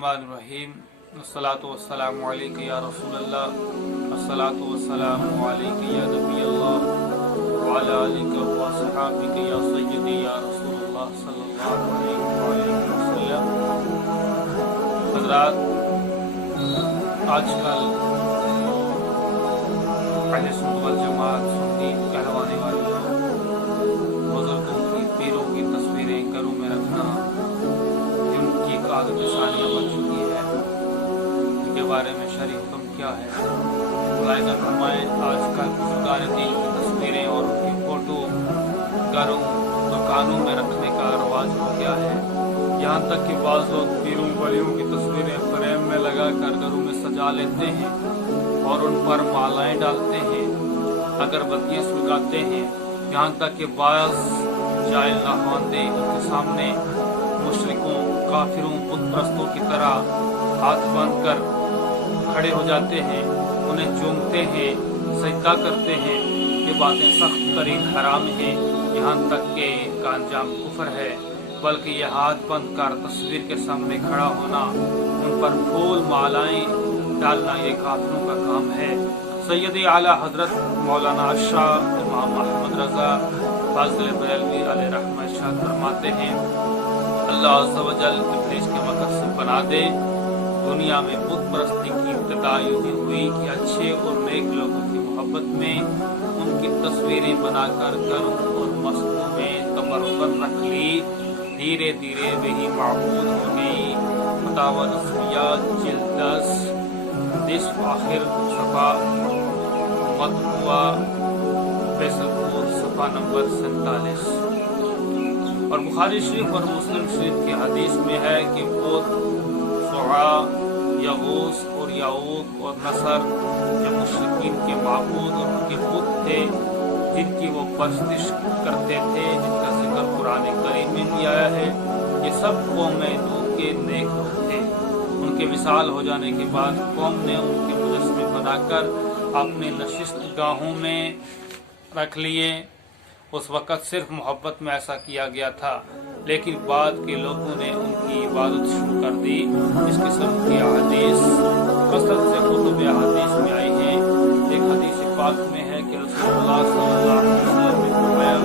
रहीम अस्सलातु वस्सलामु अलैका या रसूलल्लाह अस्सलातु वस्सलामु अलैका या नबी अल्लाह व अला आलिका व अस्हाबिका या सय्यदी या रसूलल्लाह सल्लल्लाहु अलैहि वसल्लम। हज़रात, आजकल अहले सुन्नत वल जमात सुन्नी कहलवाने वाले लोग बुजुर्गों की पीरों की तस्वीरें घरों में रखना उनकी एक आदत सानिया बन चुकी है। इनके बारे में शरई हुक्म क्या है? मुलाहिज़ा फरमाएं, आजकल बुजुर्गान दीन की तस्वीरें और उनकी फोटो घरों दुकानों में रखने का रवाज हो गया है। यहाँ तक कि बाज़ लोग पीरों वलियों की तस्वीरें फ्रेम में लगाकर घरों में सजा लेते हैं और उन पर मालाएं डालते हैं, अगरबत्तियाँ सुलगाते हैं। यहाँ तक कि बाज़ जाहिल नहावंदे उनके सामने मुशरिकों, काफिरों, बुत परस्तों की तरह हाथ बांध कर खड़े हो जाते हैं, उन्हें चूमते हैं, सजदा करते हैं। ये बातें सख्त तरीन हराम हैं, यहाँ तक कि इनका अंजाम कुफर है। बल्कि यह हाथ बंद कर तस्वीर के सामने खड़ा होना, उन पर फूल मालाएं डालना, ये काफिरों का काम है। सैयदी आला हजरत मौलाना शाह इमाम अहमद रजा फाज़िल बरेलवी अलैहि रहमत इरशाद फरमाते हैं, अल्लाह अज़्ज़ा व जल इब्लीस के मकसद से बना दे। दुनिया में बुत परस्ती की इब्तिदा यूं हुई कि अच्छे और नेक लोगों की मोहब्बत में उनकी तस्वीरें बनाकर घरों और मस्जिदों में तबर्रुक रख ली। धीरे धीरे वही माबूद हो गई। फतावा रस्मिया जिल्द 10 आखिर सफ़ा मतबूआ फैसलपुर सफ़ा नंबर 47। और बुखारी शरीफ और मुस्लिम शरीफ की हदीस में है कि वो सुआ, यगूस और याऊक और नसर जो मुशरिकीन के माबूद और उनके बुत थे जिनकी वो परस्तिश करते थे, जिनका जिक्र कुरान करीम में भी आया है, ये सब कौमें नूह के नेक लोग थे। उनके विसाल हो जाने के बाद कौम ने उनके मुजस्समे बनाकर अपने नशिस्त गाहों में रख लिए। उस वक़्त सिर्फ मोहब्बत में ऐसा किया गया था, लेकिन बाद के लोगों ने उनकी इबादत शुरू कर दी। इस किस्म की हदीस कसरत से कुतुब हदीस में आई है। एक हदीस पाक में है कि रसूलुल्लाह सल्लल्लाहु अलैहि वसल्लम ने फरमाया,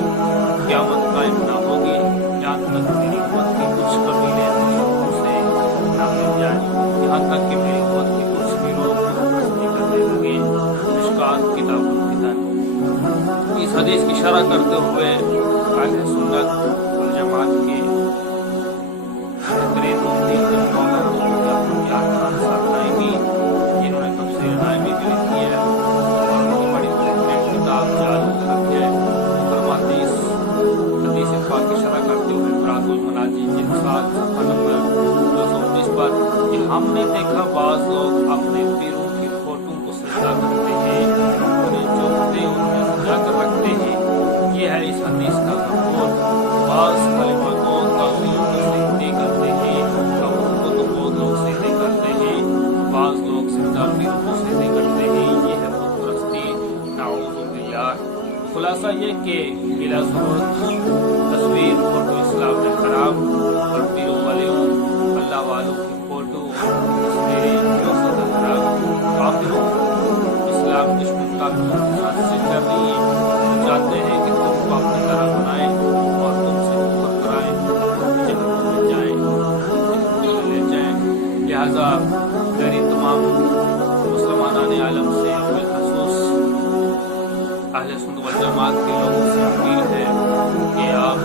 क़यामत कायम न होगी जहाँ तक मेरी उम्मत की कुछ कबीले मुशरिकों से न मिल जाए, यहाँ तक कि मेरी उम्मत के कुछ भी लोग परस्ती करने लगे। मिशकात किताबुल फितन। इस हदीस की शरह करते हुए अहले सुन्नत वल जमात के बेहतरीन मुफ्ती जिन्होंने तफसीर नाइमी भी लिखी है और उनकी बड़ी बेहतरीन किताब जालुल हक है, फरमाते इस हदीस पाक की शरह करते हुए फरातुल मनाजी जिल्द 7 सफ़ा नंबर 219 पर कि हमने देखा बाज़ लोग अपने पीरों की फोटो को सजदा करते हैं, उन्हें चूमते, उन्हें सजा कर रखते हैं। ये है इस हदीस का मफहूम। बाज़ कलिमा को ताक़ीयों को सजदे करते हैं, कब्रों को तो बहुत लोग सजदे करते हैं, बाज़ लोग जिंदा पीरों को सजदे करते हैं। ये है बुत परस्ती, नाऊज़ु बिल्लाह। खुलासा ये कि बिला ज़रूरत तस्वीर फोटो इस्लाम में हराम और पीरों वालियों अल्लाह वालों की फोटो तस्वीरें जो सदा हराम। काफिरों इस्लाम दुश्मन काफिरों के साथ से कर रही है, चाहते हैं कि तुमको अपनी तरह बनाएं और तुमसे ऊपर कराएं, जहन्नम में जाएं, ले जाएं। लिहाजा मेरी तमाम मुसलमानाने आलम से बिलखसूस अहले सुन्नत वल जमात के लोगों से अपील है कि आप